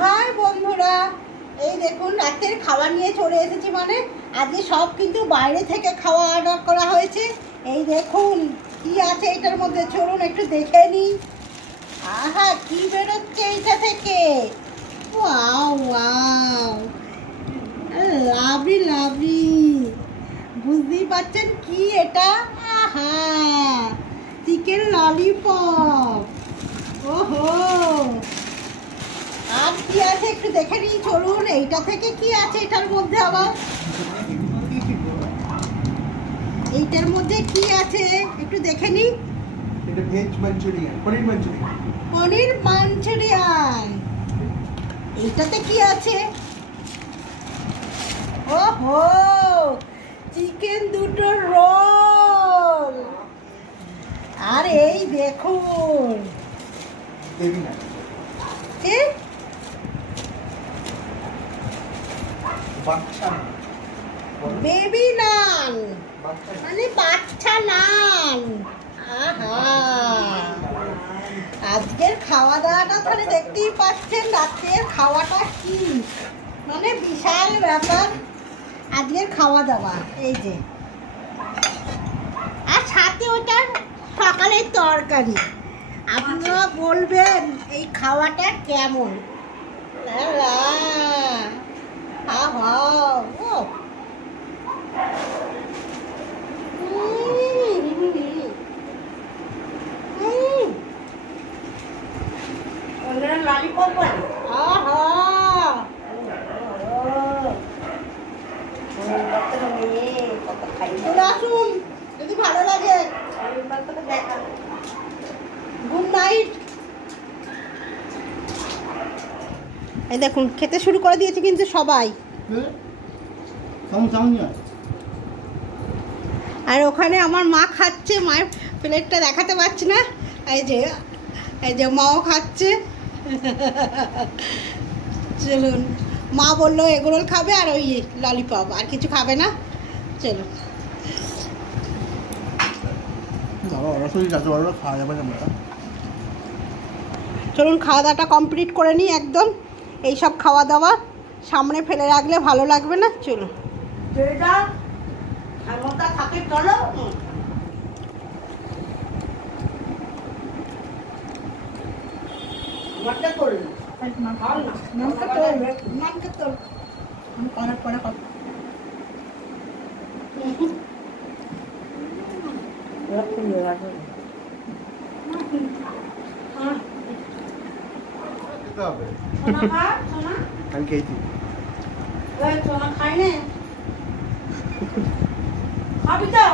High বন্ধুরা, এই দেখুন রাতের খাবার নিয়ে চলে এসেছি। মানে আজকে সব কিন্তু বাইরে থেকে খাওয়া অর্ডার করা হয়েছে। এই দেখুন কি আছে এটার মধ্যে, চলুন একটু দেখে নিই। আহা, কি বেরোচ্ছে এইটা থেকে! Wow wow, lovely lovely. বুঝতেই পারছেন কি এটা? আহা, চিকেন ললিপপ। ওহো, আর কি আছে একটু দেখে নিই, চলুন। এইটা থেকে কি আছে এটার মধ্যে? আবার এইটার মধ্যে কি আছে একটু দেখে নিই। এটা ভেজ মাঞ্চুরিয়ান, পনির মাঞ্চুরিয়ান। পনির মাঞ্চুরিয়ান। এইটাতে কি আছে? ওহো, চিকেন দুটো রোল। আর এই দেখুন, বেবি না, কি বাচ্চা বেবি নান, মানে বাচ্চা নান। আহা, আজকের খাওয়া দাওয়াটা তাহলে দেখতেই পাচ্ছেন রাতের খাওয়াটা কি, মানে বিশাল ব্যাপার আজকের খাওয়া দাওয়া। এই যে, আর সাথে ওটা সকালের তরকারি। আপনারা বলবেন এই খাওয়াটা কেমন। আহা, ও ললিপপ। আহা, আসুন যদি ভালো লাগে। Good night. এই দেখুন খেতে শুরু করে দিয়েছে কিন্তু সবাই। আর ওখানে আমার মা খাচ্ছে, মায়ের প্লেটটা দেখাতে পারছি না। এই যে মাও খাচ্ছে। চলুন, মা বললো এগরোল খাবে আর ওই ললিপপ, আর কিছু খাবে না। চলুন, চলুন খাওয়া দাওয়াটা কমপ্লিট করে নিই একদম। এইসব খাওয়া দাওয়া সামনে ফেলে রাখলে ভালো লাগবে না। চলুন, চলো। আমি খেয়েছি। খাই না, খাবি তো?